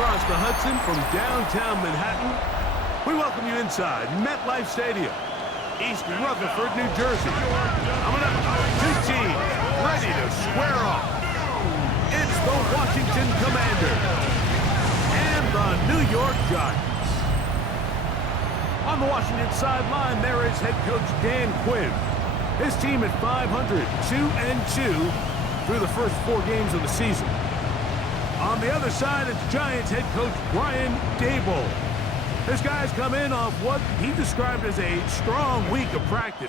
across the Hudson from downtown Manhattan, we welcome you inside MetLife Stadium, East Rutherford, New Jersey. Coming up, two teams ready to square off. It's the Washington Commanders and the New York Giants. On the Washington sideline, there is head coach Dan Quinn. His team at 500, 2-2 through the first 4 games of the season. On the other side, it's Giants head coach Brian Daboll. This guy's come in off what he described as a strong week of practice.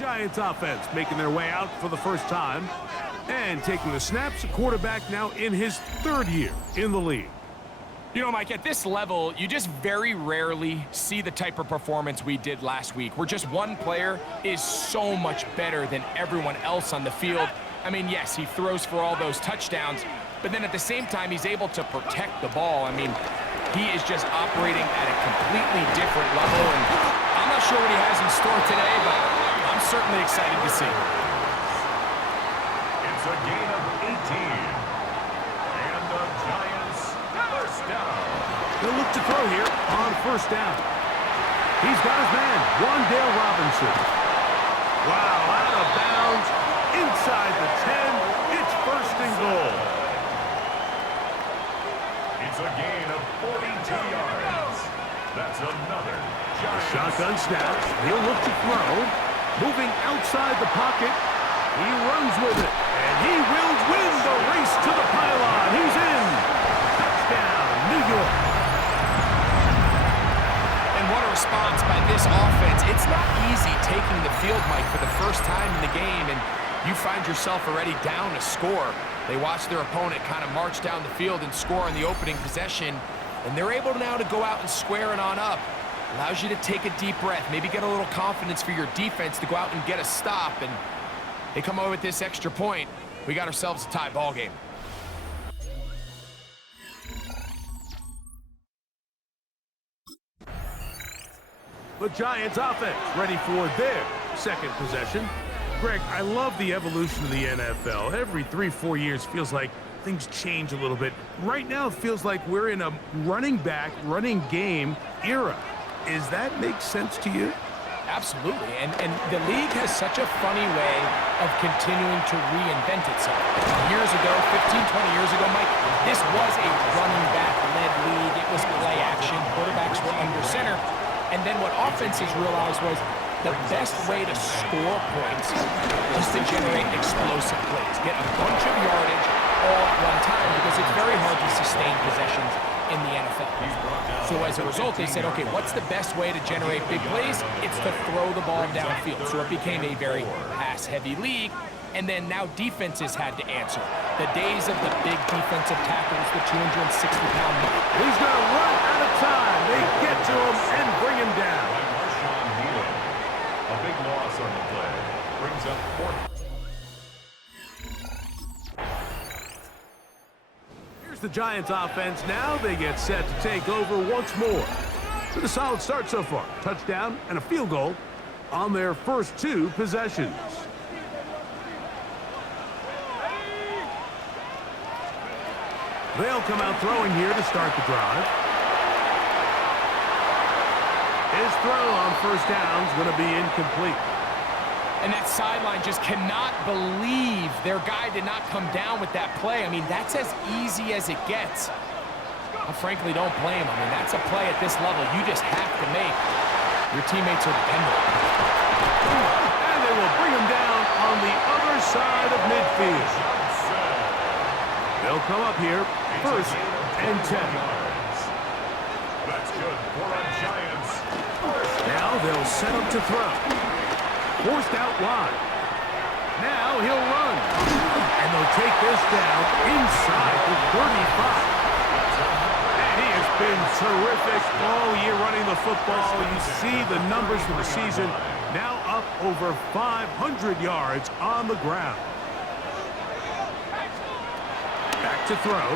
Giants offense making their way out for the first time and taking the snaps. A quarterback now in his 3rd year in the league. You know, Mike, at this level, you just very rarely see the type of performance we did last week, where just one player is so much better than everyone else on the field. I mean, yes, he throws for all those touchdowns, but then at the same time, he's able to protect the ball. I mean, he is just operating at a completely different level, and I'm not sure what he has in store today, but I'm certainly excited to see. It's a gain of 18. And the Giants, first down. He'll look to throw here on first down. He's got his man, Wan'Dale Robinson. Wow, out of bounds, inside the 10. It's first and goal. It's a gain of 42 yards. That's another Giants. Shotgun snap. He'll look to throw. Moving outside the pocket. He runs with it. And he will win the race to the pylon. He's in. Touchdown, New York. And what a response by this offense. It's not easy taking the field, Mike, for the first time in the game, and you find yourself already down a score. They watch their opponent kind of march down the field and score on the opening possession, and they're able now to go out and square it on up. Allows you to take a deep breath, maybe get a little confidence for your defense to go out and get a stop, and they come away with this extra point. We got ourselves a tie ball game. The Giants offense ready for their second possession. Greg, I love the evolution of the NFL. Every 3-4 years feels like things change a little bit. Right now it feels like we're in a running back, running game era. Does that make sense to you? Absolutely, and the league has such a funny way of continuing to reinvent itself. Years ago, 15, 20 years ago, Mike, this was a running back-led league. It was play action. Quarterbacks were under center. And then what offenses realized was the best way to score points was to generate explosive plays. Get a bunch of yardage all at one time, because it's very hard to sustain possessions in the NFL. So as a result, they said, okay, what's the best way to generate big plays? It's to throw the ball downfield. So it became a very pass-heavy league. And then now defenses had to answer. The days of the big defensive tackles, the 260-pound man. He's going to run out of time. They get to him and bring him down. A big loss on the play. Brings up 4th. Here's the Giants offense now. They get set to take over once more. With a solid start so far. Touchdown and a field goal on their first 2 possessions. They'll come out throwing here to start the drive. His throw on first down is going to be incomplete. And that sideline just cannot believe their guy did not come down with that play. I mean, that's as easy as it gets. I frankly don't blame him. I mean, that's a play at this level you just have to make. Your teammates are dependent. And they will bring him down on the other side of midfield. They'll come up here, 1st and 10. That's good for a Giants. Now they'll set up to throw. Forced out wide. Now he'll run. And they'll take this down inside the 35. And he has been terrific all year running the football. You see the numbers for the season. Now up over 500 yards on the ground. Back to throw.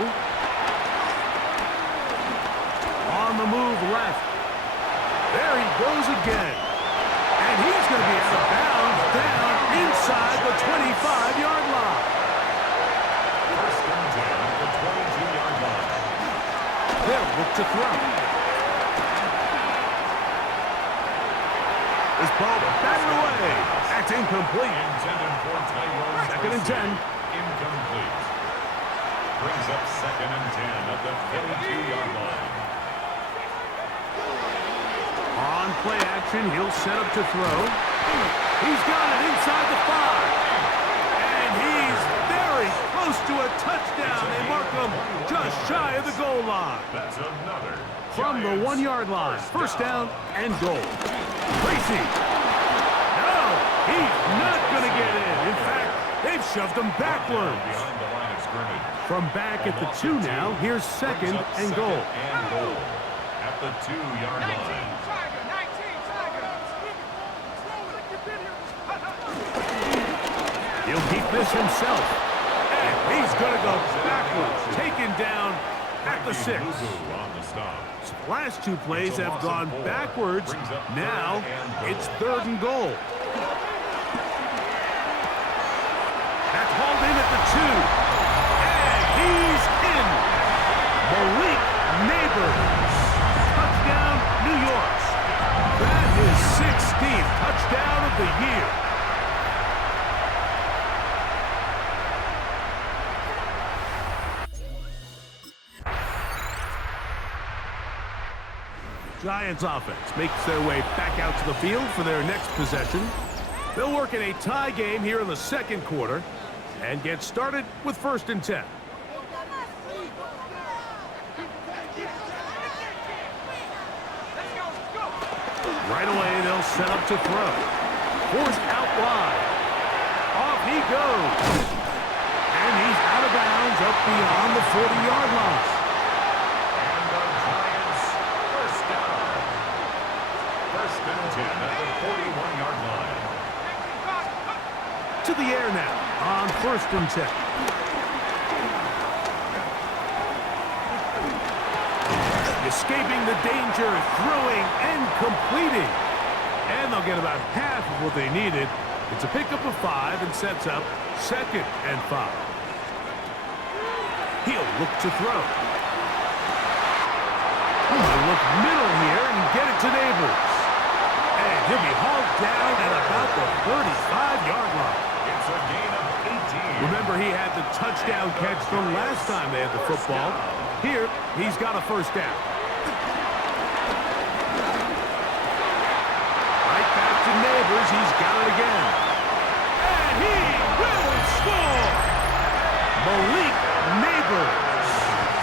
On the move left. There he goes again. And he's going to be out of bounds down inside the 25-yard line. They'll look to throw. This ball batted away. That's incomplete. Intended for Tyrone. Second and 10. Incomplete. Brings up second and 10 at the 42-yard line. On play action, he'll set up to throw. He's got it inside the 5. And he's very close to a touchdown. They mark him just shy of the goal line. That's another. From the 1-yard line, first down and goal. Tracy. No, he's not going to get in. In fact, they've shoved him backwards. Behind the line of scrimmage. From back at the 2 now, here's second and goal. At the 2-yard line. He'll keep this himself. And he's going to go backwards. Taken down at the 6. On the stop. Last 2 plays have gone backwards. Now it's 3rd and goal. That's hauled in at the 2. And he's in. Malik Neighbors. Touchdown, New York. That is 16th touchdown of the year. Giants offense makes their way back out to the field for their next possession. They'll work in a tie game here in the second quarter and get started with 1st and 10. Right away, they'll set up to throw. Forced out wide. Off he goes. And he's out of bounds up beyond the 40-yard line. To the air now on 1st and 10. Escaping the danger, throwing and completing. And they'll get about half of what they needed. It's a pickup of 5 and sets up 2nd and 5. He'll look to throw. He'll look middle here and get it to Neighbors. And he'll be hauled down at about the 35-yard line. It's a gain of 18. Remember, he had the touchdown catch from last time they had the football. Here, he's got a first down. Right back to Neighbors. He's got it again. And he will score! Malik Neighbors.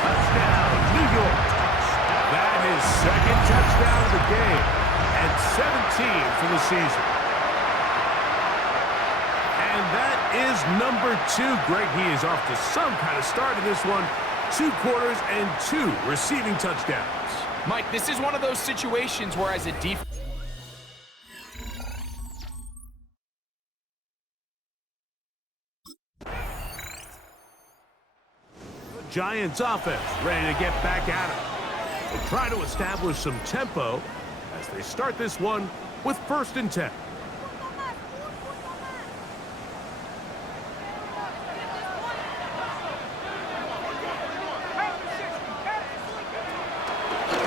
Touchdown, New York. That is 2nd touchdown of the game. And 17 for the season. And that is number 2. Greg, he is off to some kind of start in this one. 2 quarters and 2 receiving touchdowns. Mike, this is one of those situations where as a defense... Giants offense ready to get back at it. They try to establish some tempo as they start this one with 1st and 10.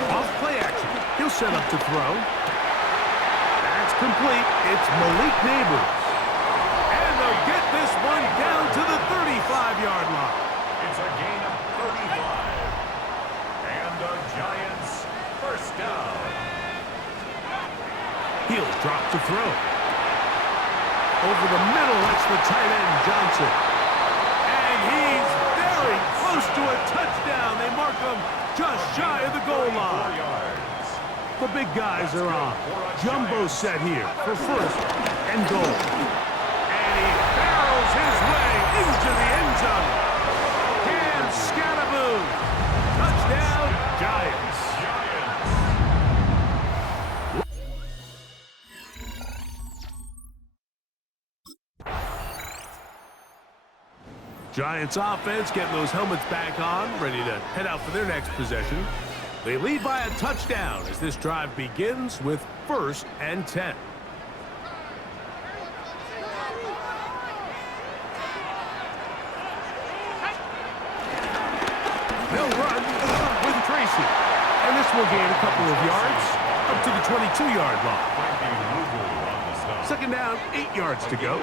Off play action. He'll set up to throw. That's complete. It's Malik Neighbors. And they'll get this one down to the 35-yard line. It's a gain of 35. And the Giants first down. He'll drop to throw. Over the middle, that's the tight end, Johnson. And he's very close to a touchdown. They mark him just shy of the goal line. The big guys are on. Jumbo set here for 1st and goal. And he barrels his way into the end zone. Cam Scattaboo. Touchdown, Giants. Giants offense getting those helmets back on, ready to head out for their next possession. They lead by a touchdown as this drive begins with 1st and 10. They'll run with Tracy. This will gain a couple of yards up to the 22-yard line. Second down, 8 yards to go.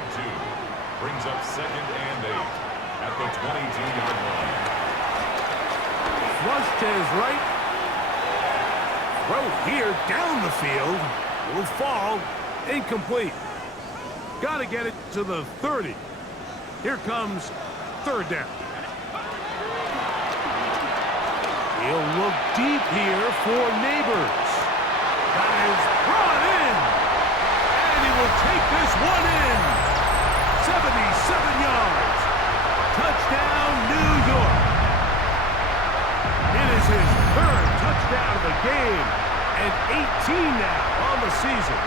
Brings up second and 8 at the 22-yard line. Flush to his right. Throw here down the field. Will fall. Incomplete. Got to get it to the 30. Here comes third down. He'll look deep here for Neighbors. That is brought in. And he will take this one in. 77 yards. Touchdown, New York. It is his third touchdown of the game. And 18 now on the season.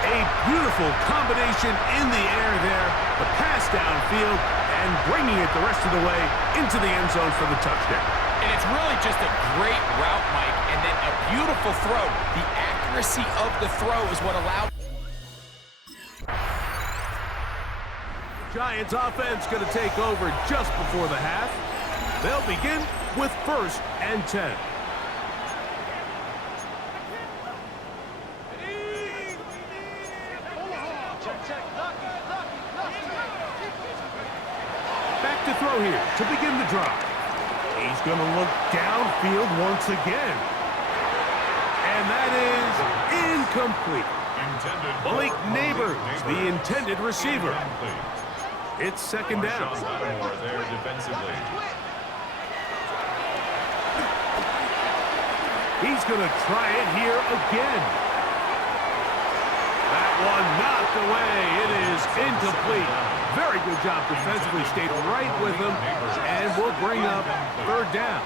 A beautiful combination in the air there. The pass downfield and bringing it the rest of the way into the end zone for the touchdown. And it's really just a great route, Mike, and then a beautiful throw. The accuracy of the throw is what allowed. Giants offense going to take over just before the half. They'll begin with 1st and 10. Back to throw here to begin the drive. He's going to look downfield once again. And that is incomplete. Blake Neighbors, the intended receiver. It's second down. There defensively. He's going to try it here again. That one knocked away. It is incomplete. Very good job defensively. Stayed right with him and will bring up third down.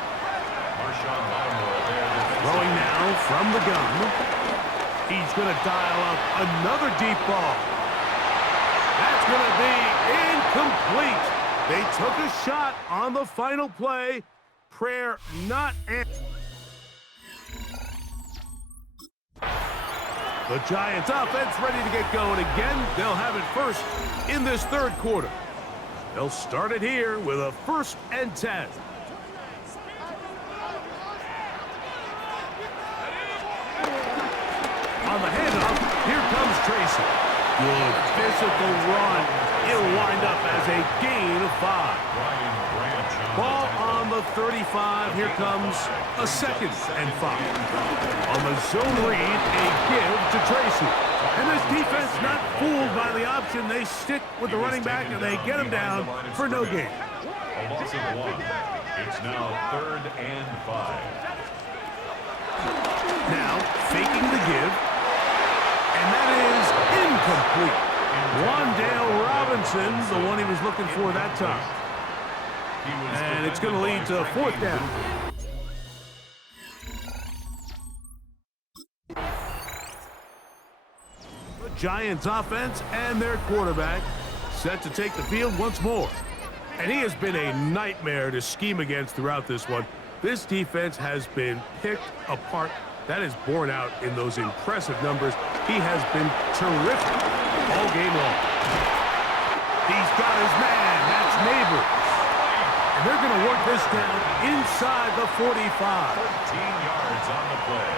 Throwing now from the gun. He's going to dial up another deep ball. That's going to be incomplete. They took a shot on the final play. Prayer not answered. The Giants offense ready to get going again. They'll have it first in this third quarter. They'll start it here with a 1st and 10. On the handoff, here comes Tracy. Good physical run. It'll wind up as a gain of 5. Ball on the 35. Here comes a 2nd and 5. On the zone read, a give to Tracy. And this defense not fooled by the option. They stick with the running back and they get him down for no gain. A loss of 1. It's now 3rd and 5. Now faking the give. And that is incomplete. Wandale Robinson, the one he was looking for that time. And it's going to lead to 4th down. The Giants offense and their quarterback set to take the field once more. And he has been a nightmare to scheme against throughout this one. This defense has been picked apart. That is borne out in those impressive numbers. He has been terrific all game long. He's got his man. That's Neighbors. And they're going to work this down inside the 45. 13 yards on the play.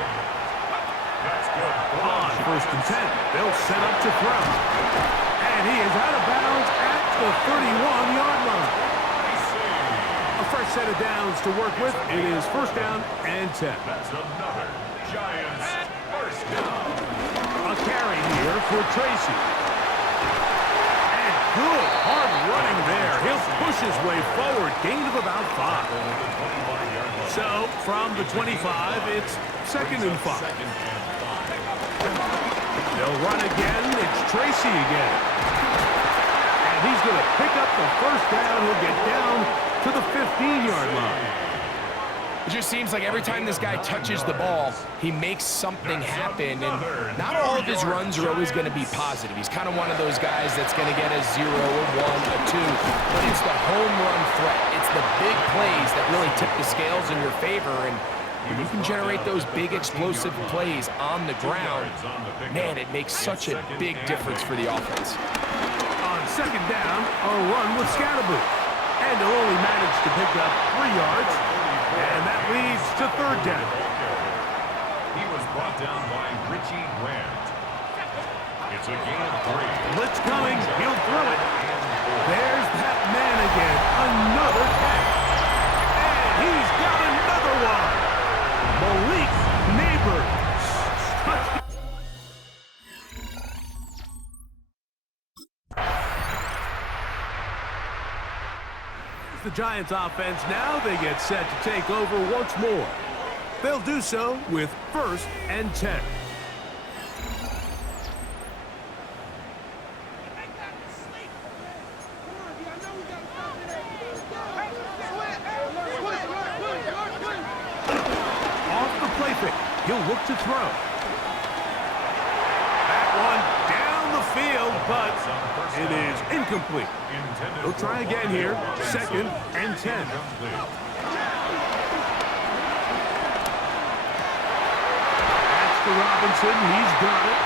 That's good. On 1st and 10, they'll set up to throw. And he is out of bounds at the 31-yard line. A fresh set of downs to work with. It is 1st down and 10. That's another Giants 1st down. A carry here for Tracy. And good hard running there. He'll push his way forward. Gain of about 5. So from the 25, it's 2nd and 5. They'll run again. It's Tracy again. And he's going to pick up the 1st down. He'll get down to the 15-yard line. It just seems like every time this guy touches the ball, he makes something happen. And not all of his runs are always going to be positive. He's kind of one of those guys that's going to get a 0, a 1, a 2. But it's the home run threat. It's the big plays that really tip the scales in your favor. And when you can generate those big explosive plays on the ground, man, it makes such a big difference for the offense. On 2nd down, a run with Scatterboot. And he'll only manage to pick up 3 yards. And that leads to third down. He was brought down by Richie Grant. It's a gain of 3. Blitz coming. He'll throw it. There's that man again. Another catch. And he's got another one. Malik Neighbors. The Giants offense now, they get set to take over once more. They'll do so with 1st and 10. Off the play fake. He'll look to throw. That one down the field, but it is incomplete. He'll try again here. 2nd and 10. That's to Robinson. He's got it.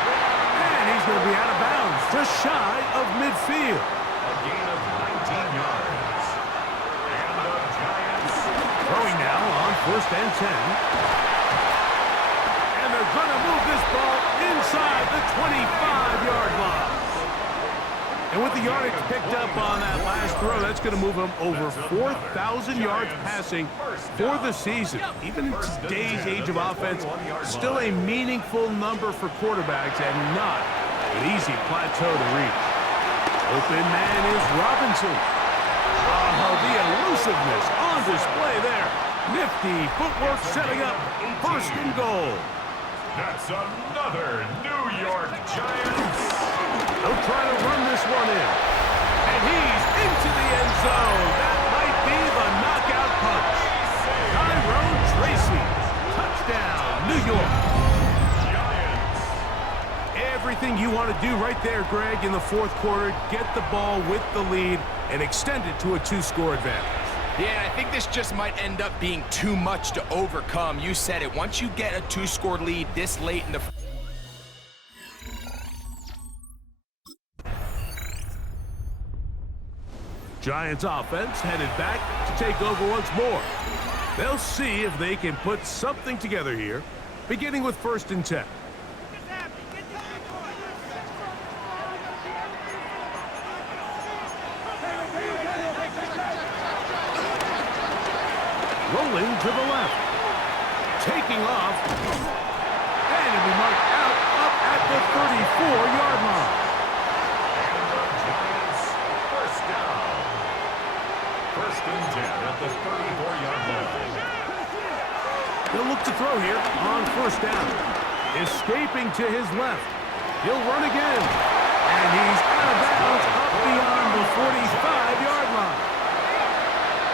And he's going to be out of bounds, just shy of midfield. A gain of 19 yards. And the Giants Throwing now on 1st and 10. And they're going to move this ball inside the 25-yard line. And with the yardage picked up on that last throw, that's going to move him over 4,000 yards passing for the season. Even in today's age of offense, still a meaningful number for quarterbacks and not an easy plateau to reach. Open man is Robinson. Oh, the elusiveness on display there. Nifty footwork setting up 1st and goal. That's another New York Giants. They'll try to run this one in. And he's into the end zone. That might be the knockout punch. Tyrone Tracy. Touchdown, New York. Giants. Everything you want to do right there, Greg, in the 4th quarter. Get the ball with the lead and extend it to a 2-score advantage. Yeah, I think this just might end up being too much to overcome. You said it. Once you get a 2-score lead this late in the... Giants offense headed back to take over once more. They'll see if they can put something together here, beginning with 1st and 10. Rolling to the left. Taking off. And it'll be marked out up at the 34-yard line. And the Giants first down. 1st and 10 at the 34-yard line. They'll look to throw here on 1st down. Escaping to his left. He'll run again. And he's out of bounds up beyond the 45-yard line.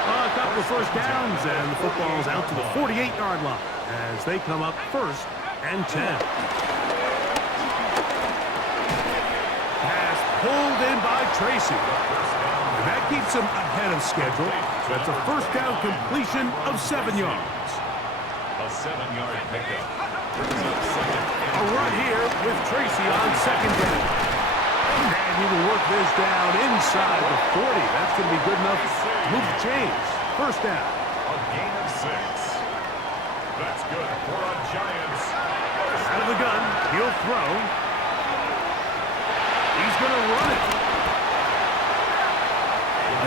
A couple of 1st downs, and the football's out to the 48-yard line as they come up 1st and 10. Pass pulled in by Tracy. And that keeps him ahead of schedule. That's a 1st down completion of 7 yards. A 7-yard pickup. Brings up 2nd and A run here with Tracy on 2nd down. And he will work this down inside the 40. That's going to be good enough to move the chains. 1st down. a gain of 6. That's good for the Giants. Out of the gun. He'll throw. He's going to run it.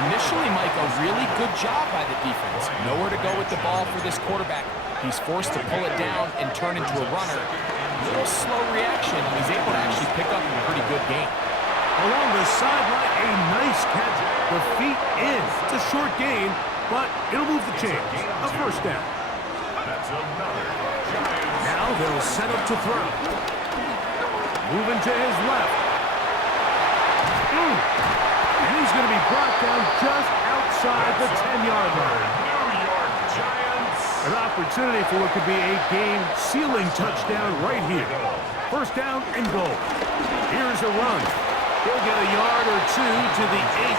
Initially, Mike, a really good job by the defense. Nowhere to go with the ball for this quarterback. He's forced to pull it down and turn into a runner. A little slow reaction, and he's able to actually pick up a pretty good gain. Along the sideline, a nice catch. The feet in. It's a short gain, but it'll move the chains. A 1st down. That's another Giants. Now they'll set up to throw. Moving to his left. And he's going to be brought down just outside the 10-yard line. New York Giants. An opportunity for what could be a game-sealing touchdown right here. 1st down and goal. Here's a run. He'll get a yard or 2 to the 8.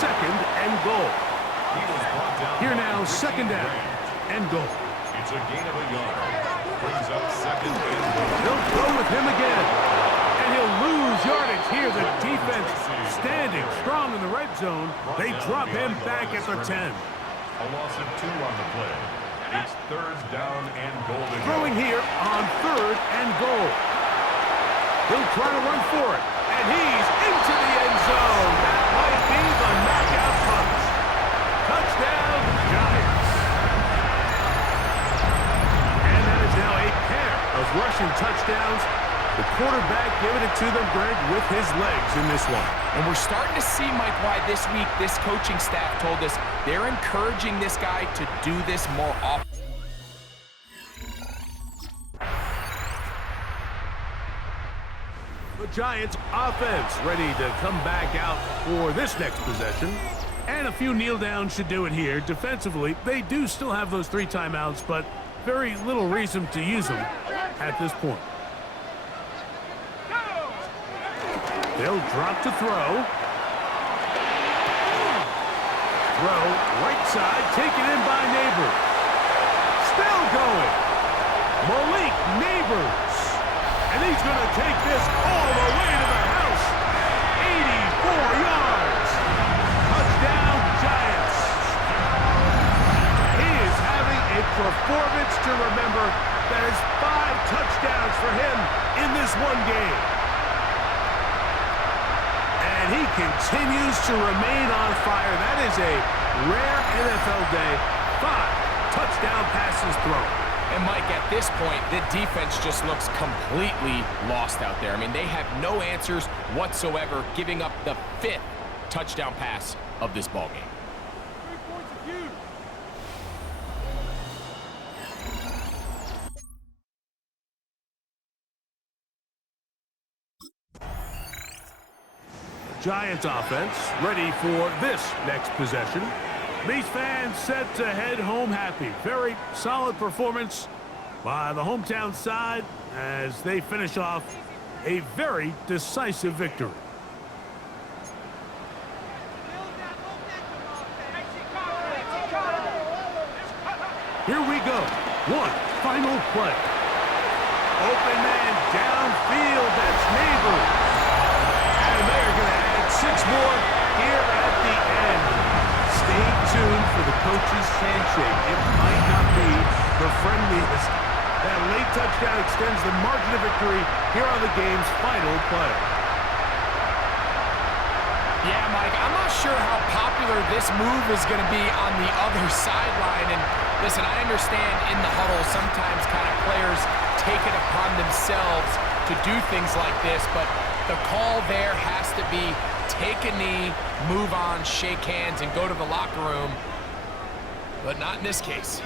2nd and goal. He was brought down. Here now, 2nd down and goal. It's a gain of a yard. Brings up 2nd and goal. They'll go with him again. And he'll lose yardage here. The defense standing strong in the red zone. They drop him back at the 10. A loss of 2 on the play. It's third down and goal to go. Throwing here on 3rd and goal. He'll try to run for it, and he's into the end zone. That might be the knockout punch. Touchdown, Giants. And that is now a pair of rushing touchdowns. The quarterback giving it to them, Greg, with his legs in this one. And we're starting to see, Mike, why this week this coaching staff told us they're encouraging this guy to do this more often. The Giants offense ready to come back out for this next possession. And a few kneel downs should do it here. Defensively, they do still have those 3 timeouts, but very little reason to use them at this point. They'll drop to throw. Throw, right side, taken in by Neighbors. Still going. Malik Neighbors. And he's going to take this all the way to the house. 84 yards. Touchdown, Giants. He is having a performance to remember. That is 5 touchdowns for him in this one game. And he continues to remain on fire. That is a rare NFL day. 5 touchdown passes thrown. And, Mike, at this point, the defense just looks completely lost out there. I mean, they have no answers whatsoever, giving up the 5th touchdown pass of this ballgame. 3 points of view. Giants offense ready for this next possession. These fans set to head home happy. Very solid performance by the hometown side as they finish off a very decisive victory. Here we go. One final play. Open man downfield. That's Neighbors. And they're going to add 6 more here at the end. Stay tuned for the coach's handshake. It might not be the friendliest. That late touchdown extends the margin of victory here on the game's final play. Yeah, Mike, I'm not sure how popular this move is going to be on the other sideline. And listen, I understand in the huddle sometimes kind of players take it upon themselves to do things like this, but the call there has to be take a knee, move on, shake hands, and go to the locker room. But not in this case.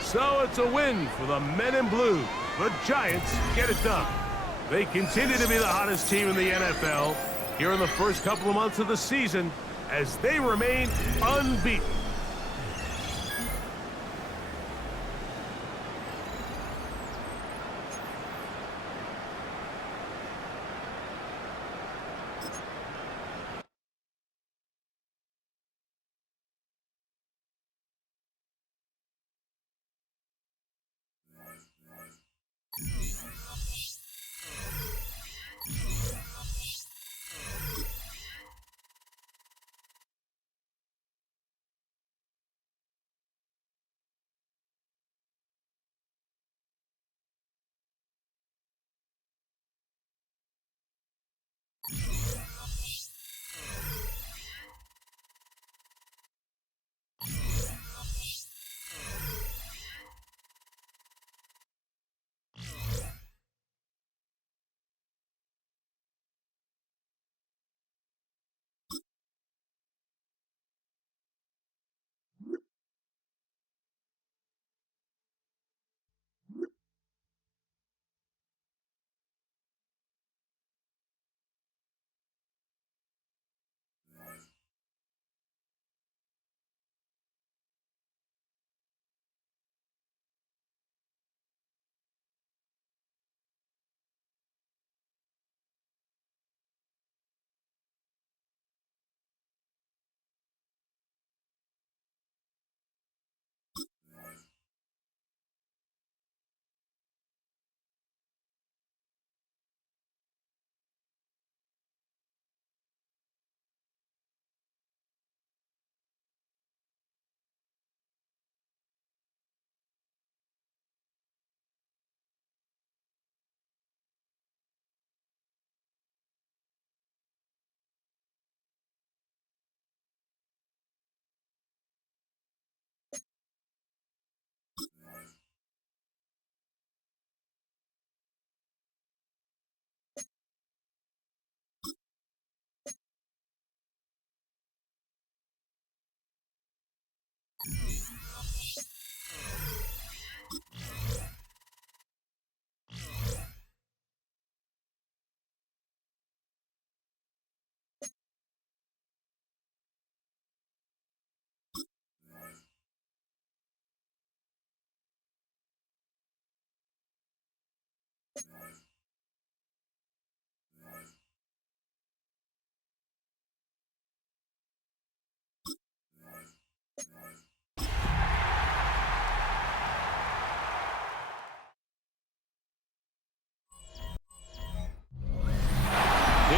So it's a win for the men in blue. The Giants get it done. They continue to be the hottest team in the NFL here in the first couple of months of the season as they remain unbeaten.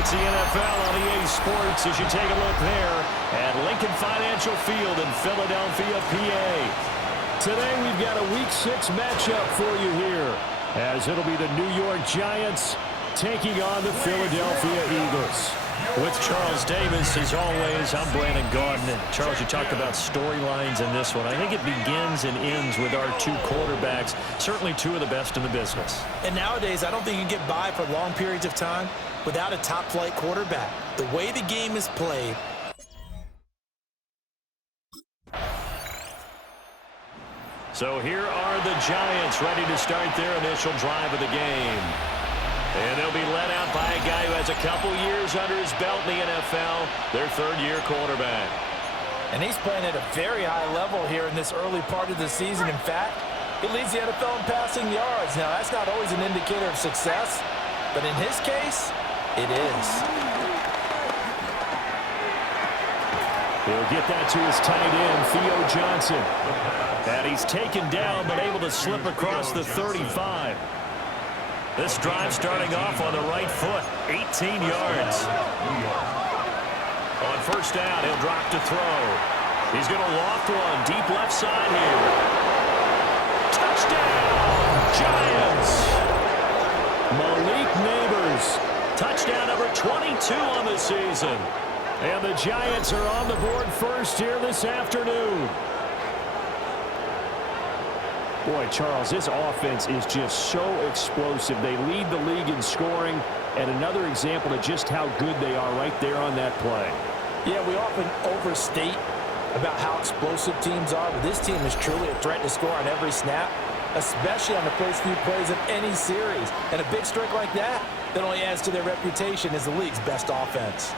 It's the NFL on EA Sports as you take a look there at Lincoln Financial Field in Philadelphia, PA. Today we've got a Week 6 matchup for you here, as it'll be the New York Giants taking on the Philadelphia Eagles. With Charles Davis, as always, I'm Brandon Gaudin. And Charles, you talked about storylines in this one. I think it begins and ends with our two quarterbacks, certainly two of the best in the business. And nowadays, I don't think you get by for long periods of time without a top-flight quarterback. The way the game is played. So here are the Giants ready to start their initial drive of the game. And they'll be led out by a guy who has a couple years under his belt in the NFL, their third-year quarterback. And he's playing at a very high level here in this early part of the season. In fact, he leads the NFL in passing yards. Now, that's not always an indicator of success, but in his case, it is. He'll get that to his tight end, Theo Johnson. And he's taken down, but able to slip across the 35. This drive starting off on the right foot, 18 yards. On first down, he'll drop to throw. He's going to loft one, deep left side here. Touchdown, Giants! Malik Neighbors, touchdown number 22 on the season. And the Giants are on the board first here this afternoon. Boy, Charles, this offense is just so explosive. They lead the league in scoring, and another example of just how good they are right there on that play. Yeah, we often overstate about how explosive teams are, but this team is truly a threat to score on every snap, especially on the first few plays of any series. And a big streak like that only adds to their reputation as the league's best offense.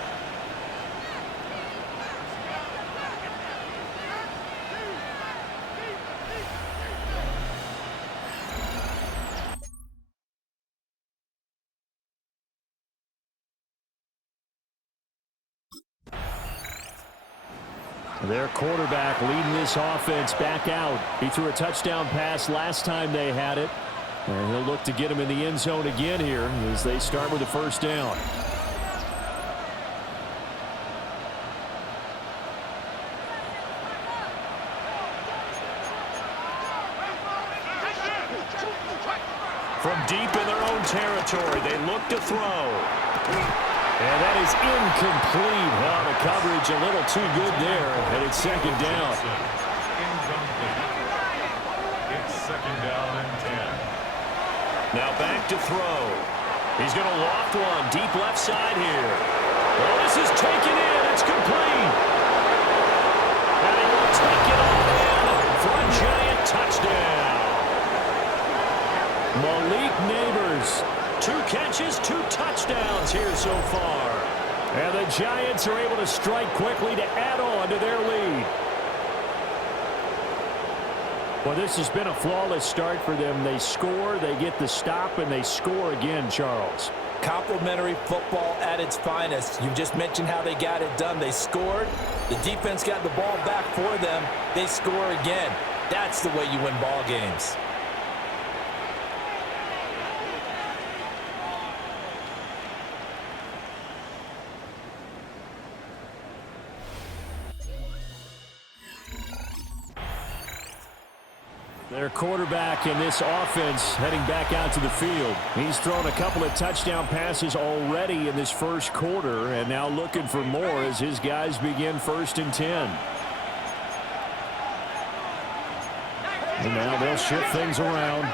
Their quarterback leading this offense back out. He threw a touchdown pass last time they had it. And he'll look to get him in the end zone again here as they start with the first down. From deep in their own territory, they look to throw. And that is incomplete. Well, the coverage a little too good there, and it's second down. Incomplete. It's second down and 10. Now back to throw. He's going to loft one, deep left side here. Well, this is taken in. It's complete. And he will take it all in for a Giant touchdown. Malik Neighbors. 2 catches, 2 touchdowns here so far. And the Giants are able to strike quickly to add on to their lead. Well, this has been a flawless start for them. They score, they get the stop, and they score again, Charles. Complimentary football at its finest. You just mentioned how they got it done. They scored. The defense got the ball back for them. They score again. That's the way you win ball games. Their quarterback in this offense heading back out to the field. He's thrown a couple of touchdown passes already in this first quarter, and now looking for more as his guys begin first and 10. And now they'll shift things around.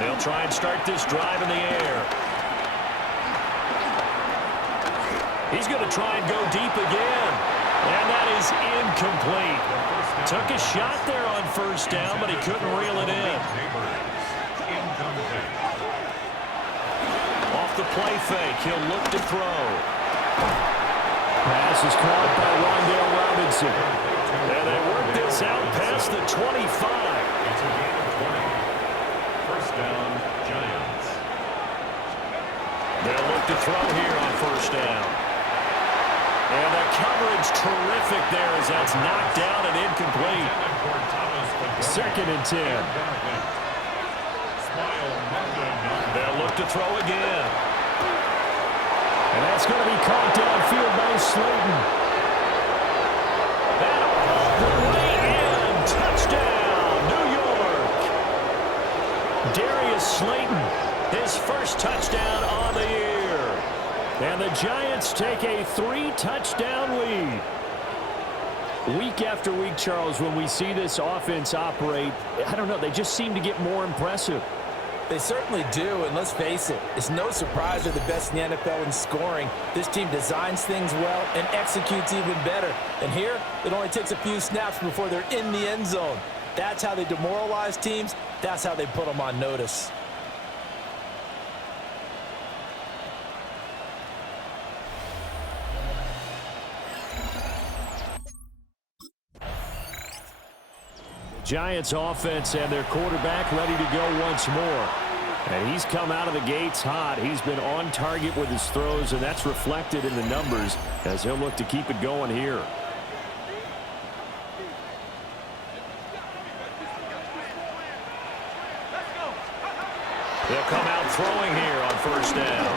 They'll try and start this drive in the air. He's going to try and go deep again. And that is incomplete. Took a shot there on first down, but he couldn't reel it in. Off the play fake, he'll look to throw. Pass is caught by Rondale Robinson. And they work this out past the 25. It's a gain of 20. First down, Giants. They'll look to throw here on first down. And the coverage terrific there as that's knocked down and incomplete. Second and 10. They'll look to throw again. And that's going to be caught downfield by Slayton. And all the way in. Touchdown, New York. Darius Slayton, his first touchdown on the year. And the Giants take a 3-touchdown lead. Week after week, Charles, when we see this offense operate, I don't know, they just seem to get more impressive. They certainly do, and let's face it, it's no surprise they're the best in the NFL in scoring. This team designs things well and executes even better. And here, it only takes a few snaps before they're in the end zone. That's how they demoralize teams. That's how they put them on notice. Giants offense and their quarterback ready to go once more. And he's come out of the gates hot. He's been on target with his throws, and that's reflected in the numbers as he'll look to keep it going here. They'll come out throwing here on first down.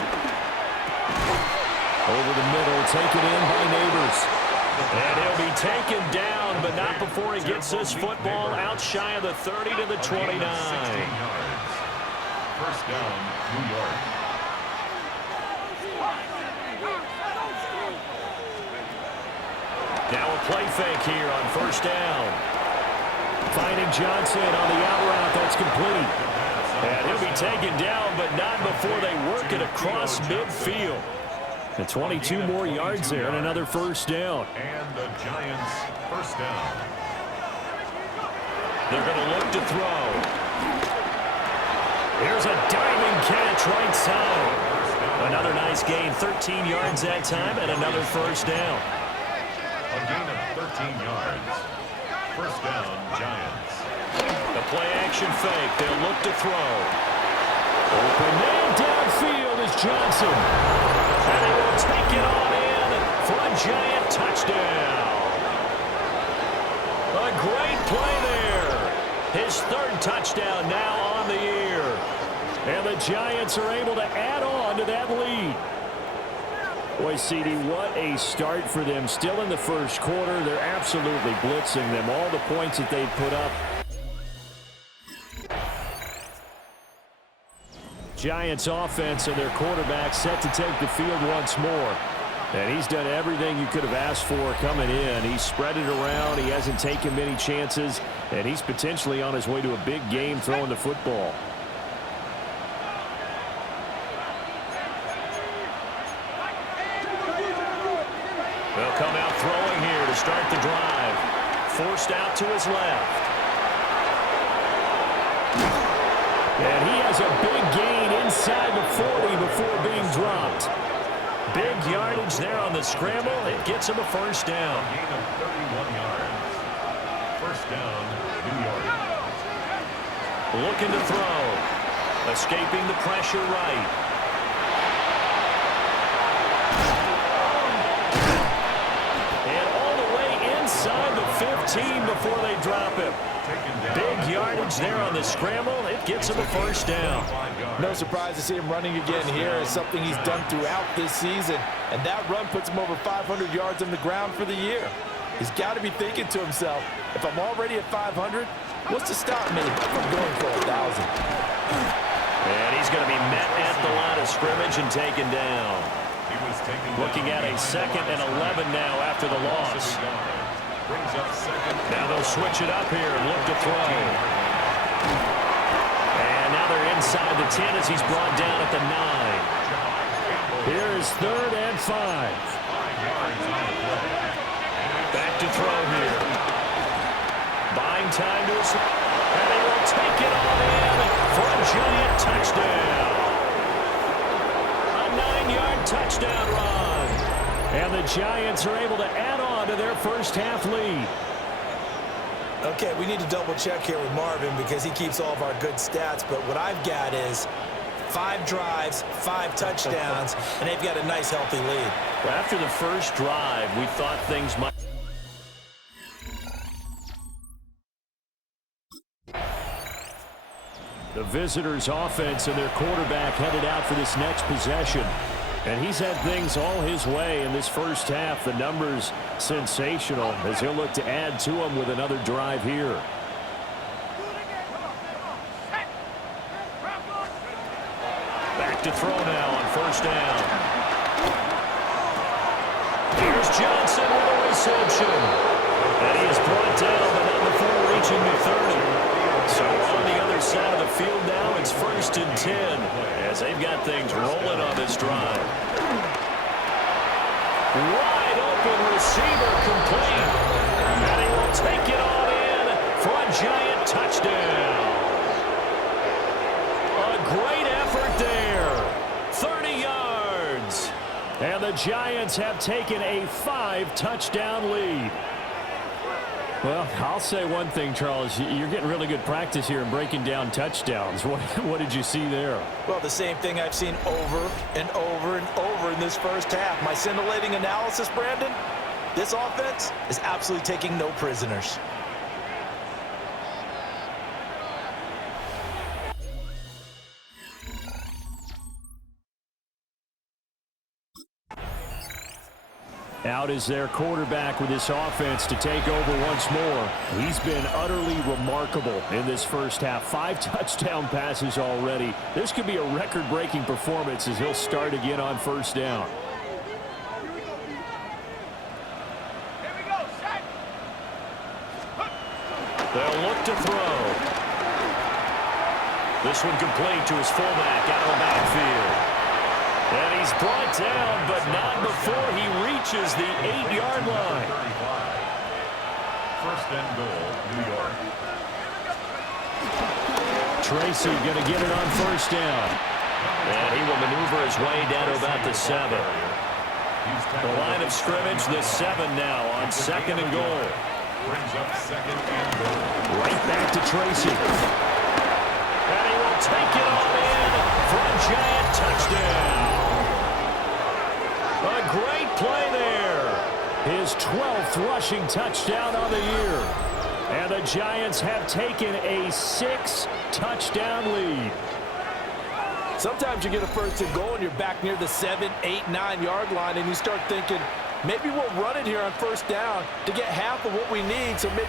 Over the middle, taken in by Neighbors. And he'll be taken down, but not before he gets this football out shy of the 30 to the 29. First down, New York. Now a play fake here on first down. Finding Johnson on the out route. That's complete. And he'll be taken down, but not before they work it across midfield. And 22 more yards there and another first down. And the Giants first down. They're going to look to throw. Here's a diving catch right side. Another nice gain, 13 yards that time, and another first down. A gain of 13 yards. First down, Giants. The play action fake. They'll look to throw. Open man downfield is Johnson. And he will take it on in for a Giant touchdown. A great play there. His third touchdown now on the year. And the Giants are able to add on to that lead. Boy, CD, what a start for them. Still in the first quarter. They're absolutely blitzing them. All the points that they've put up. Giants offense and their quarterback set to take the field once more. And he's done everything you could have asked for coming in. He's spread it around. He hasn't taken many chances. And he's potentially on his way to a big game throwing the football. They'll come out throwing here to start the drive. Forced out to his left. And he has a big gain inside the 40 before being dropped. Big yardage there on the scramble. It gets him a first down. A gain of 31 yards. First down, New York. Looking to throw. Escaping the pressure right. And all the way inside the 15 before they drop him. Big yardage there on the scramble. It gets him a first down. No surprise to see him running again here. It's something he's done throughout this season. And that run puts him over 500 yards on the ground for the year. He's got to be thinking to himself, if I'm already at 500, what's to stop me from going for 1,000? And he's going to be met at the line of scrimmage and taken down. Looking at a 2nd and 11 now after the loss. Now they'll switch it up here and look to throw. And now they're inside the 10 as he's brought down at the 9. Here is 3rd and 5. Back to throw here. Buying time to his... And they will take it all in for a Giant touchdown. A 9-yard touchdown run. And the Giants are able to add on to their first half lead. Okay, we need to double check here with Marvin because he keeps all of our good stats, but what I've got is 5 drives, 5 touchdowns, and they've got a nice, healthy lead. Well, after the first drive, we thought things might... The visitors' offense and their quarterback headed out for this next possession. And he's had things all his way in this first half. The numbers sensational as he'll look to add to them with another drive here. Back to throw now on first down. Here's Johnson with a reception. And he is brought down, but not before reaching the 30. So on the other side of the field now, it's 1st and 10 as they've got things rolling on this drive. Wide open receiver complete. And he will take it all in for a giant touchdown. A great effort there. 30 yards. And the Giants have taken a 5-touchdown lead. Well, I'll say one thing, Charles. You're getting really good practice here in breaking down touchdowns. What did you see there? Well, the same thing I've seen over and over and over in this first half. My scintillating analysis, Brandon, this offense is absolutely taking no prisoners. Out is their quarterback with this offense to take over once more. He's been utterly remarkable in this first half. 5 touchdown passes already. This could be a record-breaking performance as he'll start again on first down. They'll look to throw. This one complete to his fullback out of the backfield. And he's brought down, but not before he reaches the 8-yard line. 1st and goal, New York. Tracy going to get it on first down. And he will maneuver his way down to about the 7. The line of scrimmage, the 7 now on 2nd and goal. Brings up 2nd and goal. Right back to Tracy. And he will take it all in for a giant touchdown. A great play there. His 12th rushing touchdown on the year. And the Giants have taken a 6-touchdown lead. Sometimes you get a 1st and goal and you're back near the 7, 8, 9-yard line, and you start thinking, maybe we'll run it here on first down to get half of what we need. So maybe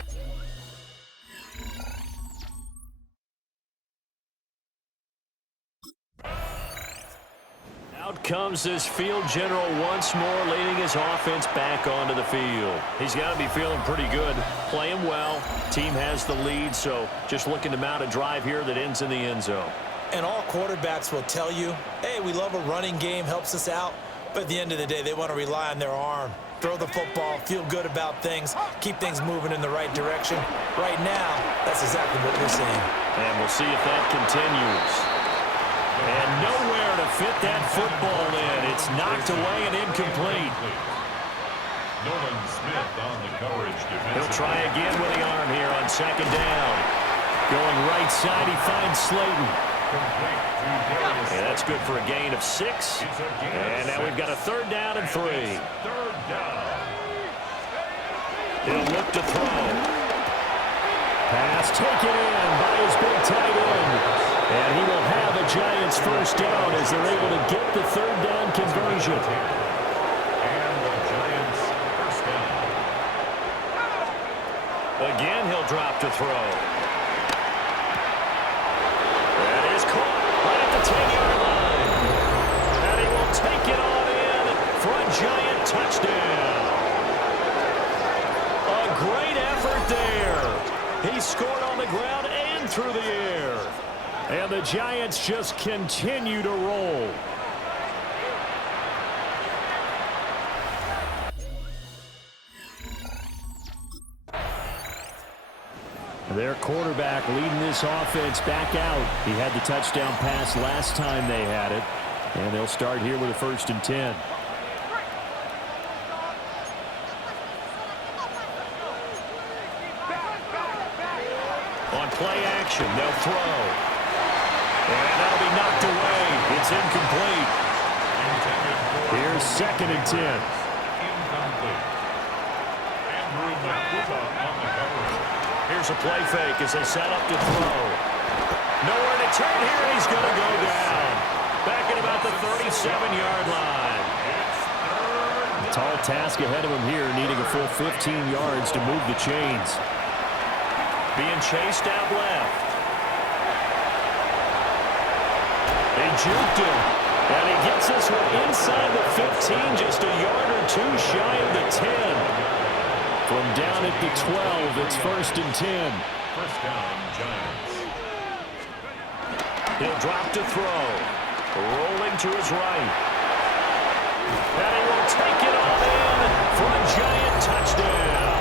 out comes this field general once more, leading his offense back onto the field. He's got to be feeling pretty good, playing well. Team has the lead, so just looking to mount a drive here that ends in the end zone. And all quarterbacks will tell you, hey, we love a running game, helps us out. But at the end of the day, they want to rely on their arm. Throw the football, feel good about things, keep things moving in the right direction. Right now, that's exactly what we're seeing. And we'll see if that continues. And nowhere to fit that football in. It's knocked away and incomplete. Nolan Smith on the coverage defensive. He'll try again with the arm here on 2nd down. Going right side, he finds Slayton. Yeah, that's good for a gain of 6. And now we've got a 3rd down and 3. 3rd down. He'll look to throw. Pass taken in by his big tight end. And he will have a Giants 1st down as they're able to get the 3rd down conversion. And the Giants 1st down. Again, he'll drop to throw. That is caught right at the 10-yard line. And he will take it on in for a giant touchdown. A great effort there. He scored on the ground and through the air. And the Giants just continue to roll. Their quarterback leading this offense back out. He had the touchdown pass last time they had it. And they'll start here with a 1st and 10. On play action, they'll throw. And that'll be knocked away. It's incomplete. Here's 2nd and 10. Incomplete. Andrew McClintock on the coverage. Here's a play fake as they set up to throw. Nowhere to turn here, and he's going to go down. Back at about the 37-yard line. A tall task ahead of him here, needing a full 15 yards to move the chains. Being chased out left. They juked him, and he gets this one inside the 15, just a yard or two shy of the 10. From down at the 12, it's 1st and 10. First down, Giants. He'll drop to throw. Rolling to his right. And he will take it all in for a Giant touchdown.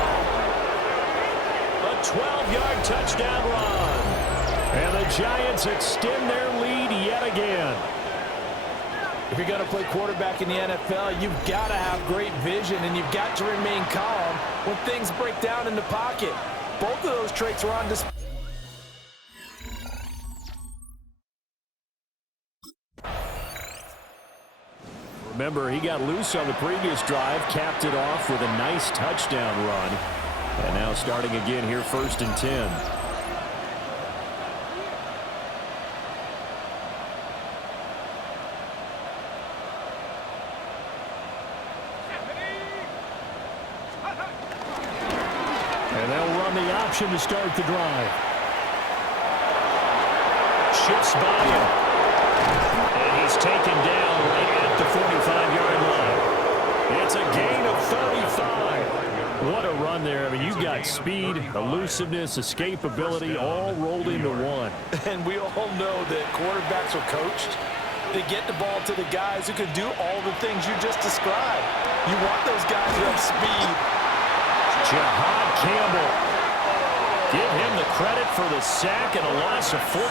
A 12-yard touchdown run. And the Giants extend their lead yet again. If you're going to play quarterback in the NFL, you've got to have great vision, and you've got to remain calm when things break down in the pocket. Both of those traits are on display. Remember, he got loose on the previous drive, capped it off with a nice touchdown run. And now starting again here, 1st and 10. And they'll run the option to start the drive. Shifts by him. And he's taken down right at the 45-yard line. It's a gain of 35. What a run there. I mean, you've got speed, elusiveness, escapability, all rolled into one. And we all know that quarterbacks are coached. They get the ball to the guys who can do all the things you just described. You want those guys who have speed. Jahad Campbell. Give him the credit for the sack and a loss of 14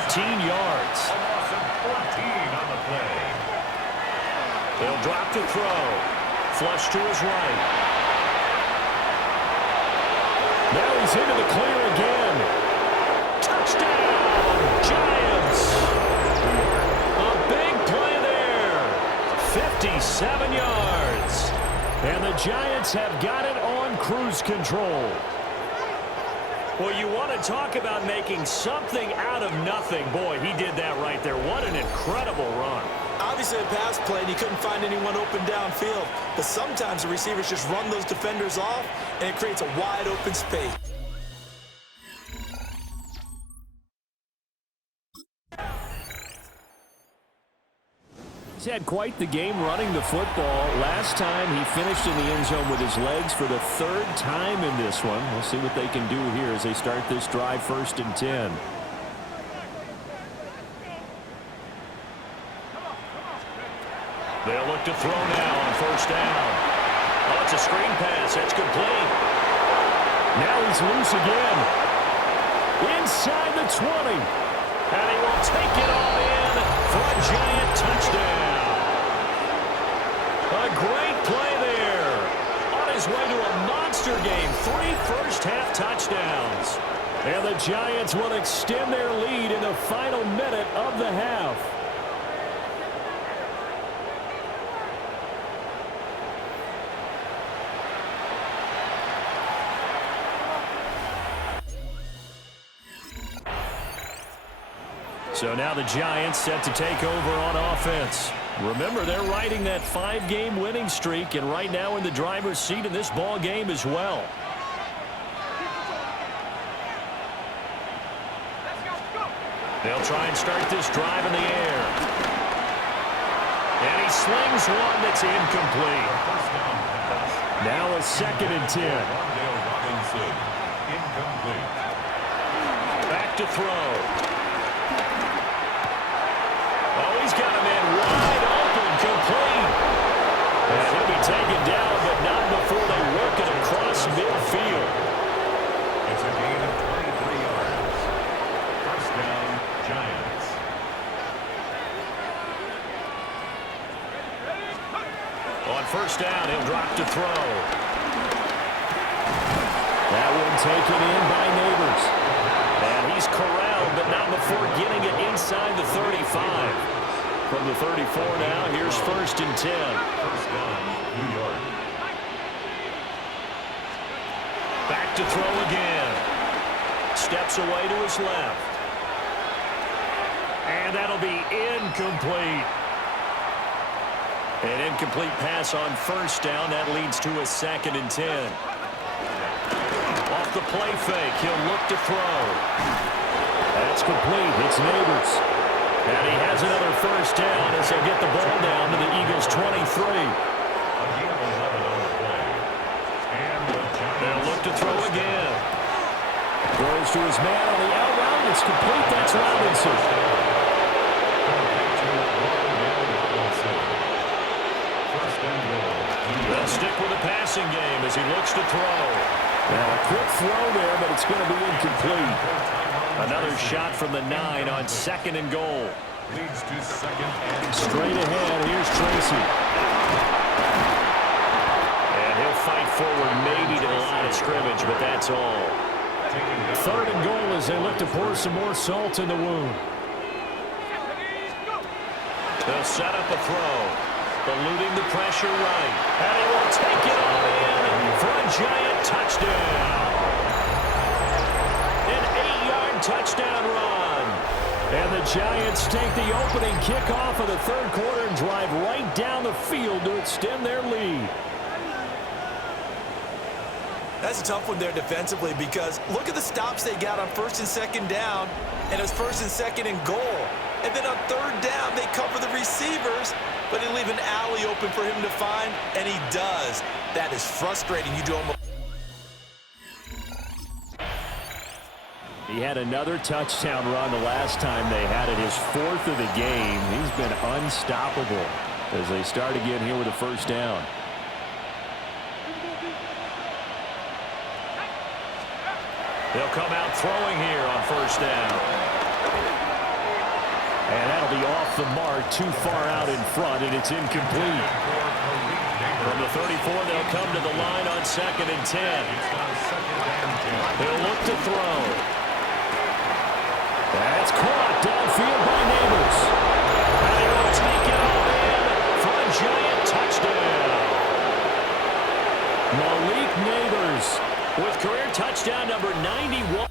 yards. A loss of 14 on the play. They'll drop to throw. Flush to his right. Now he's into the clear again. Touchdown, Giants. A big play there. 57 yards. And the Giants have got it on cruise control. Well, you want to talk about making something out of nothing. Boy, he did that right there. What an incredible run. Obviously a pass play, and he couldn't find anyone open downfield. But sometimes the receivers just run those defenders off, and it creates a wide open space. He's had quite the game running the football. Last time he finished in the end zone with his legs for the 3rd time in this one. We'll see what they can do here as they start this drive, 1st and 10. They'll look to throw now on 1st down. Oh, it's a screen pass. That's complete. Now he's loose again. Inside the 20. And he will take it all in for a Giant touchdown. A great play there. On his way to a monster game. 3 first-half touchdowns. And the Giants will extend their lead in the final minute of the half. So now the Giants set to take over on offense. Remember, they're riding that 5-game winning streak, and right now in the driver's seat in this ball game as well. They'll try and start this drive in the air. And he slings one that's incomplete. Now a 2nd and 10. Incomplete. Back to throw. Oh, he's got a man wide open, complete. And he'll be taken down, but not before they work it across midfield. It's a gain of 23 yards. First down, Giants. On 1st down, he'll drop to throw. That one taken in by Neighbors. And he's corralled, but not before getting it inside the 35. From the 34 now, here's 1st and 10. First down, New York. Back to throw again. Steps away to his left. And that'll be incomplete. An incomplete pass on first down. That leads to a 2nd and 10. Off the play fake, he'll look to throw. That's complete. It's Neighbors. And he has another first down as they'll get the ball down to the Eagles' 23. They'll look to throw again. Throws to his man on the out route. It's complete. That's Robinson. They'll stick with the passing game as he looks to throw. Now a quick throw there, but it's going to be incomplete. Another shot from the 9 on 2nd and goal. Leads to 2nd and straight ahead. Here's Tracy. And he'll fight forward maybe to the line of scrimmage, but that's all. 3rd and goal as they look to pour some more salt in the wound. They'll set up a throw. Eluding the pressure right. And he will take it all in for a giant touchdown. An 8-yard touchdown run. And the Giants take the opening kickoff of the 3rd quarter and drive right down the field to extend their lead. That's a tough one there defensively because look at the stops they got on 1st and 2nd down, and it's 1st and 2nd and goal. And then on 3rd down, they cover the receivers, but they leave an alley open for him to find, and he does. That is frustrating. You do almost. He had another touchdown run the last time they had it, his 4th of the game. He's been unstoppable as they start again here with a first down. They'll come out throwing here on first down. And that'll be off the mark, too far out in front, and it's incomplete. From the 34, they'll come to the line on 2nd and 10. They'll look to throw. That's caught downfield by Neighbors. And they will take it all in for a giant touchdown. Malik Neighbors with career touchdown number 91.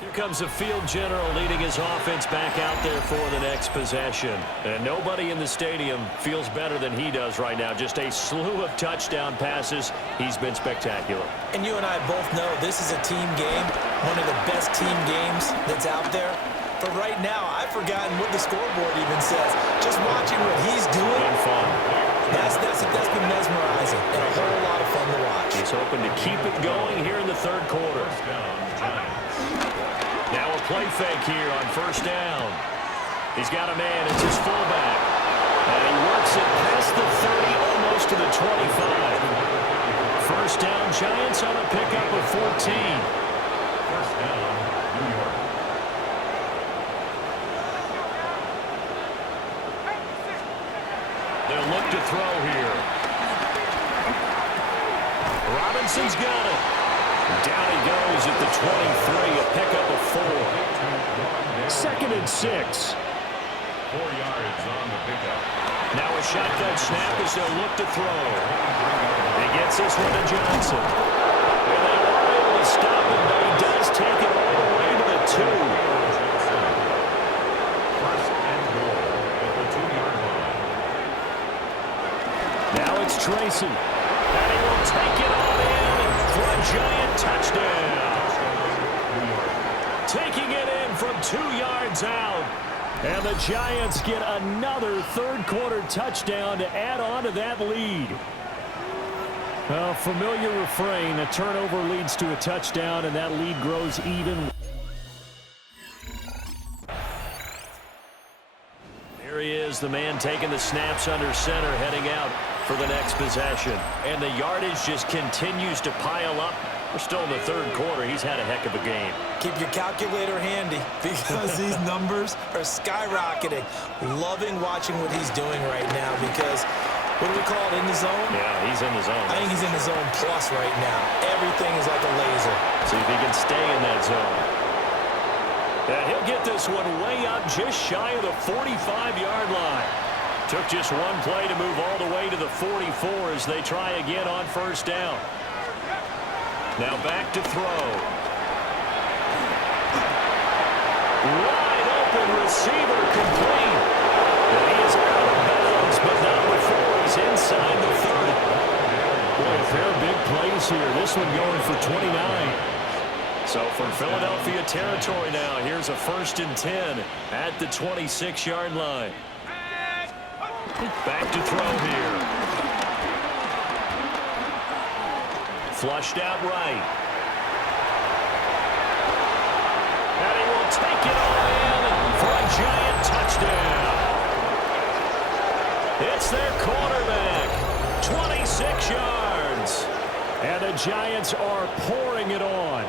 Here comes the field general leading his offense back out there for the next possession. And nobody in the stadium feels better than he does right now. Just a slew of touchdown passes. He's been spectacular. And you and I both know this is a team game, one of the best team games that's out there. But right now, I've forgotten what the scoreboard even says. Just watching what he's doing. Been fun. That's been mesmerizing and a whole lot of fun to watch. He's hoping to keep it going here in the 3rd quarter. Now a play fake here on first down. He's got a man. It's his fullback. And he works it past the 30, almost to the 25. First down, Giants on a pickup of 14. First down, New York. They'll look to throw here. Robinson's got it. Down he goes at the 23, a pickup of 4. 2nd and 6. 4 yards on the pickup. Now a shotgun snap as they'll look to throw. He gets this one to Johnson. And they are able to stop him, but he does take it all the way to the 2. First and goal at the 2-yard line. Now it's Tracy. And he will take it all in for a giant touchdown. Taking it in from 2 yards out. And the Giants get another 3rd quarter touchdown to add on to that lead. A familiar refrain, a turnover leads to a touchdown, and that lead grows even. There he is, the man taking the snaps under center, heading out for the next possession. And the yardage just continues to pile up. We're still in the 3rd quarter. He's had a heck of a game. Keep your calculator handy because these numbers are skyrocketing. Loving watching what he's doing right now because, what do we call it, in the zone? Yeah, he's in the zone. I think he's in the zone plus right now. Everything is like a laser. See if he can stay in that zone. And he'll get this one way up just shy of the 45-yard line. Took just one play to move all the way to the 44 as they try again on first down. Now back to throw. receiver complete. And he is out of bounds, but not before he's inside the 30. Boy, a pair of big plays here. This one going for 29. So from Philadelphia territory now, here's a 1st and 10 at the 26-yard line. Back to throw here. Flushed out right. And he will take it all in for a giant touchdown. It's their quarterback, 26 yards. And the Giants are pouring it on.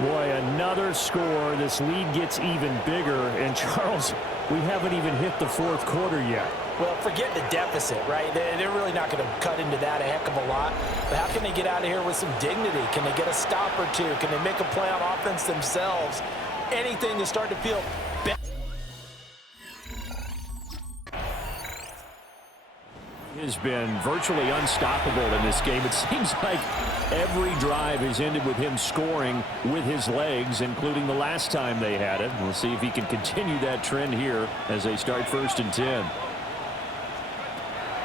Boy, another score. This lead gets even bigger. And, Charles, we haven't even hit the 4th quarter yet. Well, forget the deficit, right? They're really not going to cut into that a heck of a lot. But how can they get out of here with some dignity? Can they get a stop or two? Can they make a play on offense themselves? Anything to start to feel better. Has been virtually unstoppable in this game. It seems like every drive has ended with him scoring with his legs, including the last time they had it. We'll see if he can continue that trend here as they start 1st and 10.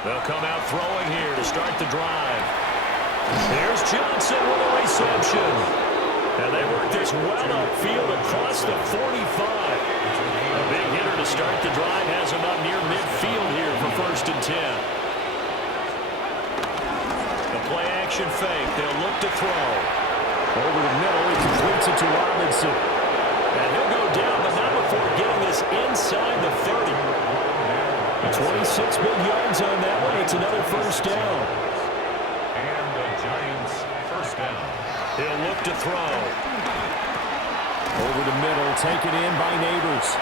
They'll come out throwing here to start the drive. Here's Johnson with a reception. And they work this well upfield across the 45. A big hitter to start the drive has him up near midfield here for 1st and 10. Play action fake. They'll look to throw. Over the middle, he completes it to Robinson. And he'll go down, but not before getting this inside the 30. 26 big yards on that one. It's another 1st down. And the Giants 1st down. He'll look to throw. Over the middle, taken in by Neighbors.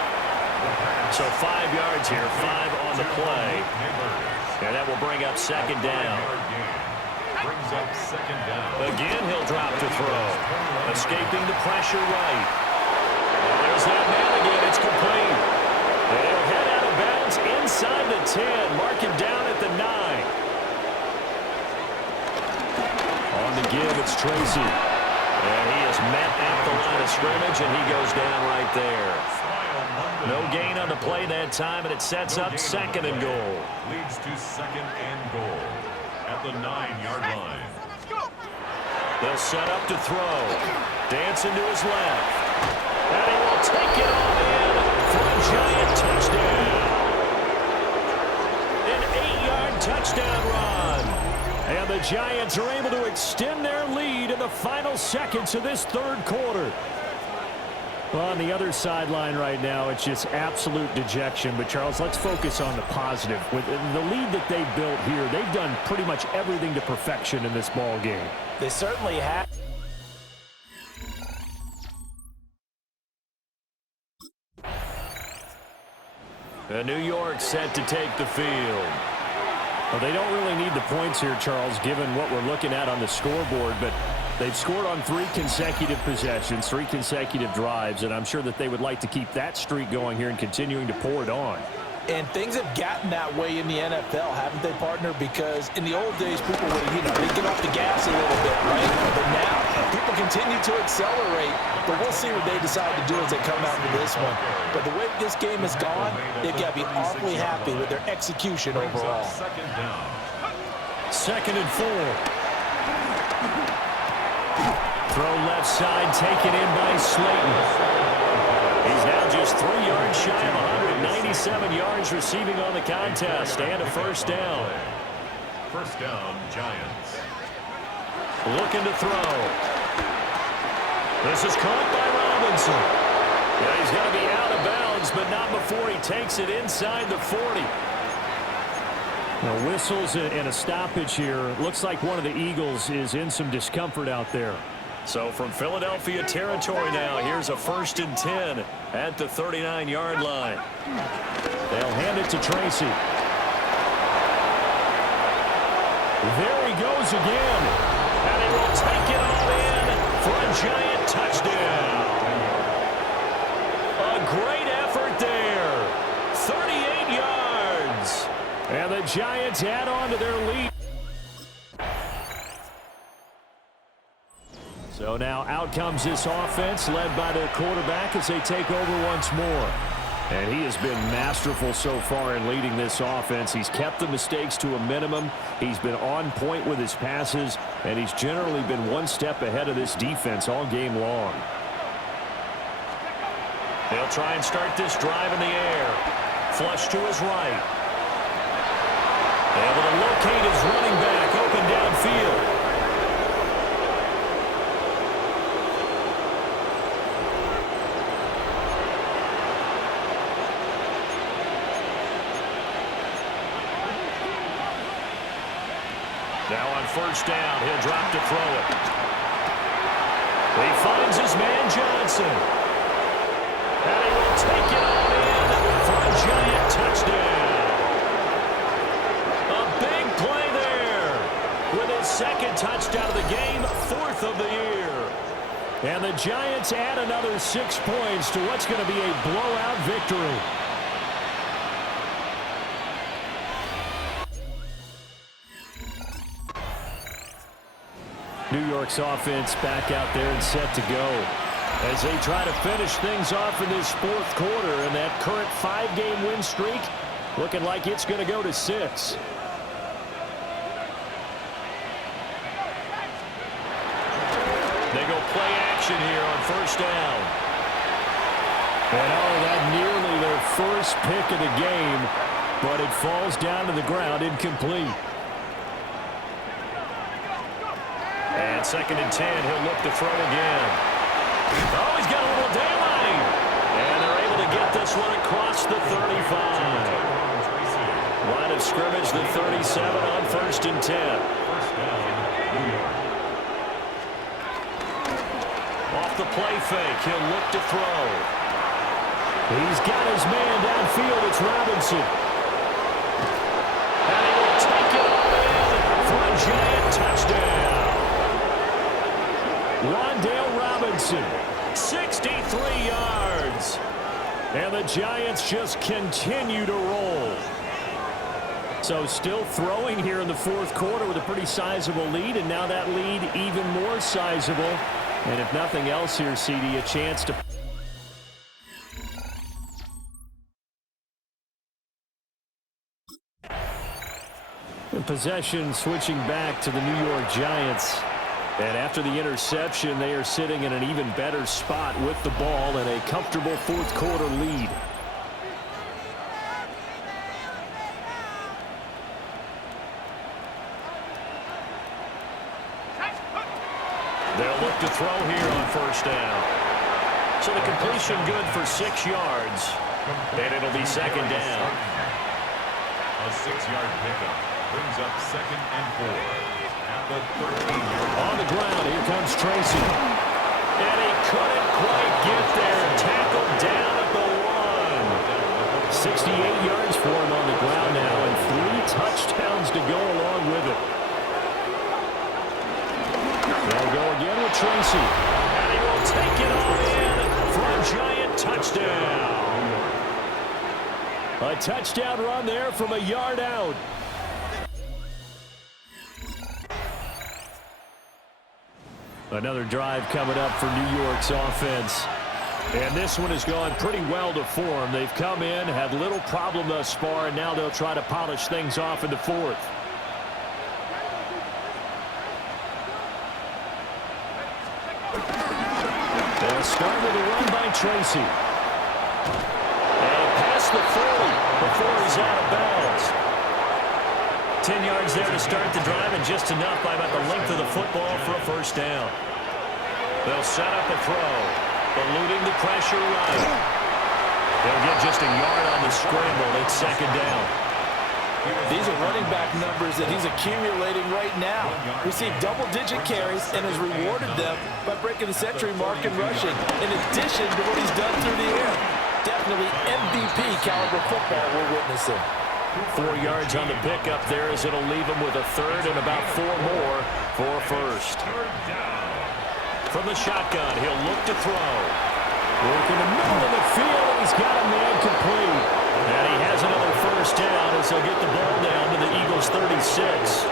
So 5 yards here, 5 on the play. And that will bring up 2nd down. Brings up 2nd down. Again, he'll drop to throw. Escaping the pressure right. And there's that man again. It's complete. And he'll head out of bounds inside the 10. Mark him down at the 9. On the give, it's Tracy. And he is met at the line of scrimmage, and he goes down right there. No gain on the play that time, and it sets up 2nd and goal. Leads to 2nd and goal at the 9-yard line. They'll set up to throw. Dancing to his left. And he will take it all in for a giant touchdown. An 8-yard touchdown run. And the Giants are able to extend their lead in the final seconds of this 3rd quarter. Well, on the other sideline right now, it's just absolute dejection. But, Charles, let's focus on the positive. With the lead that they built here, they've done pretty much everything to perfection in this ball game. They certainly have. And New York set to take the field. Well, they don't really need the points here, Charles, given what we're looking at on the scoreboard. But they've scored on 3 consecutive possessions, 3 consecutive drives, and I'm sure that they would like to keep that streak going here and continuing to pour it on. And things have gotten that way in the NFL, haven't they, partner? Because in the old days, people would, they get off the gas a little bit, right? But now, people continue to accelerate. But we'll see what they decide to do as they come out to this one. But the way this game has gone, they've got to be awfully happy with their execution overall. 2nd and 4. Throw left side, taken in by Slayton. He's now just 3 yards shy of 197 yards receiving on the contest, and a 1st down. 1st down, Giants. Looking to throw. This is caught by Robinson. Yeah, he's going to be out of bounds, but not before he takes it inside the 40. Now, whistles and a stoppage here. Looks like one of the Eagles is in some discomfort out there. So from Philadelphia territory now, here's a 1st and 10 at the 39-yard line. They'll hand it to Tracy. There he goes again. And he will take it all in for a giant touchdown. A great effort there. 38 yards. And the Giants add on to their lead. So now out comes this offense led by their quarterback as they take over once more. And he has been masterful so far in leading this offense. He's kept the mistakes to a minimum. He's been on point with his passes, and he's generally been one step ahead of this defense all game long. They'll try and start this drive in the air. Flush to his right. Able to locate his running back open downfield. Now on first down, he'll drop to throw it. He finds his man Johnson. And he will take it all in for a giant touchdown. A big play there with his second touchdown of the game, fourth of the year. And the Giants add another 6 points to what's going to be a blowout victory. New York's offense back out there and set to go as they try to finish things off in this fourth quarter, and that current 5-game win streak looking like it's going to go to 6. They go play action here on first down. And that nearly their first pick of the game, but it falls down to the ground incomplete. And second and 10, he'll look to throw again. Oh, he's got a little daylight. And they're able to get this one across the 35. Line of scrimmage, the 37 on first and 10. Off the play fake, he'll look to throw. He's got his man downfield, it's Robinson. And he will take it all in for a giant touchdown. Wan'Dale Robinson, 63 yards. And the Giants just continue to roll. So still throwing here in the fourth quarter with a pretty sizable lead, and now that lead even more sizable. And if nothing else here, CD, a chance to... Possession switching back to the New York Giants. And after the interception, they are sitting in an even better spot with the ball and a comfortable fourth quarter lead. They'll look to throw here on first down. So the completion good for 6 yards. And it'll be second down. A 6-yard pickup brings up second and 4. At the 13-yard on the ground, here comes Tracy. And he couldn't quite get there. Tackled down at the 1. 68 yards for him on the ground now, and 3 touchdowns to go along with it. They'll go again with Tracy. And he will take it all in for a giant touchdown. A touchdown run there from a yard out. Another drive coming up for New York's offense. And this one has gone pretty well to form. They've come in, had little problem thus far, and now they'll try to polish things off in the fourth. They'll start with a run by Tracy. And past the 40 before he's out of bounds. 10 yards there to start the drive, and just enough by about the length of the football for a first down. They'll set up a throw, eluding the pressure right. They'll get just a yard on the scramble. It's second down. These are running back numbers that he's accumulating right now. Received double-digit carries and has rewarded them by breaking the century mark in rushing, in addition to what he's done through the air. Definitely MVP caliber football we're witnessing. 4 yards on the pickup there, as it'll leave him with a third and about 4 more for first. From the shotgun, he'll look to throw. Working the middle of the field, and he's got a man complete. And he has another first down as he'll get the ball down to the Eagles' 36.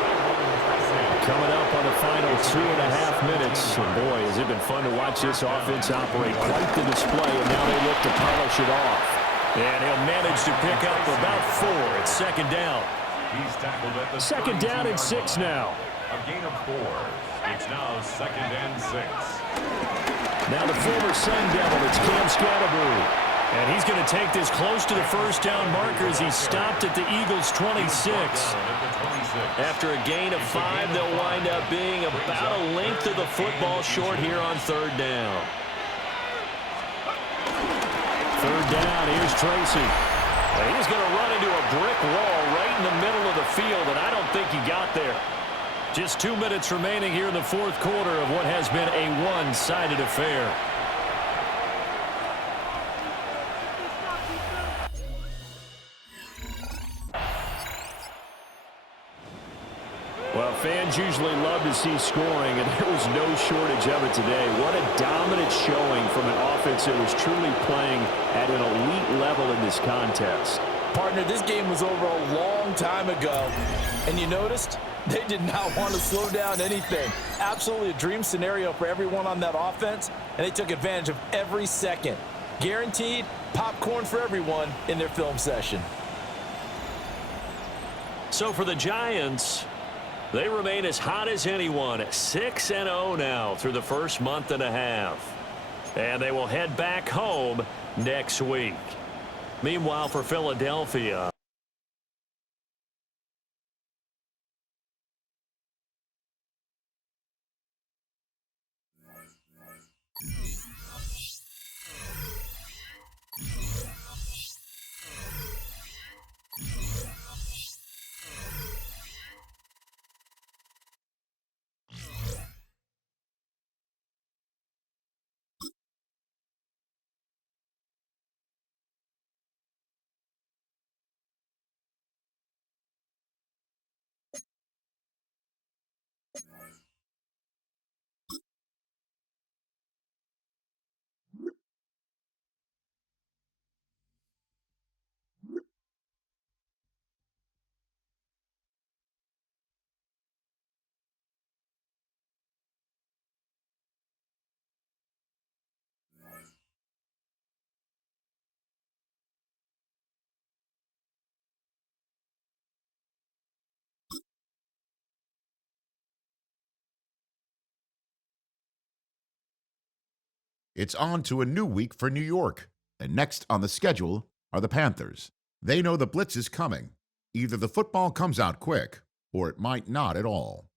coming up on the final 2.5 minutes. And boy, has it been fun to watch this offense operate. Quite the display, and now they look to polish it off. And he'll manage to pick up about 4 at second down. He's tackled at the Second down and 32-yard 6 line. now. A gain of 4. It's now second and 6. Now the former Sun Devil, it's Cam Scatterbury. And he's going to take this close to the first down marker as he stopped at the Eagles' 26. After a gain of 5, they'll wind up being about a length of the football short here on third down. Third down, here's Tracy. And he's going to run into a brick wall right in the middle of the field, and I don't think he got there. Just 2 minutes remaining here in the fourth quarter of what has been a one-sided affair. Well, fans usually love to see scoring, and there was no shortage of it today. What a dominant showing from an offense that was truly playing at an elite level in this contest. Partner, this game was over a long time ago, and you noticed they did not want to slow down anything. Absolutely a dream scenario for everyone on that offense, and they took advantage of every second. Guaranteed popcorn for everyone in their film session. So for the Giants, they remain as hot as anyone at 6-0 now through the first month and a half. And they will head back home next week. Meanwhile, for Philadelphia, It's on to a new week for New York, and next on the schedule are the Panthers. They know the blitz is coming. Either the football comes out quick, or it might not at all.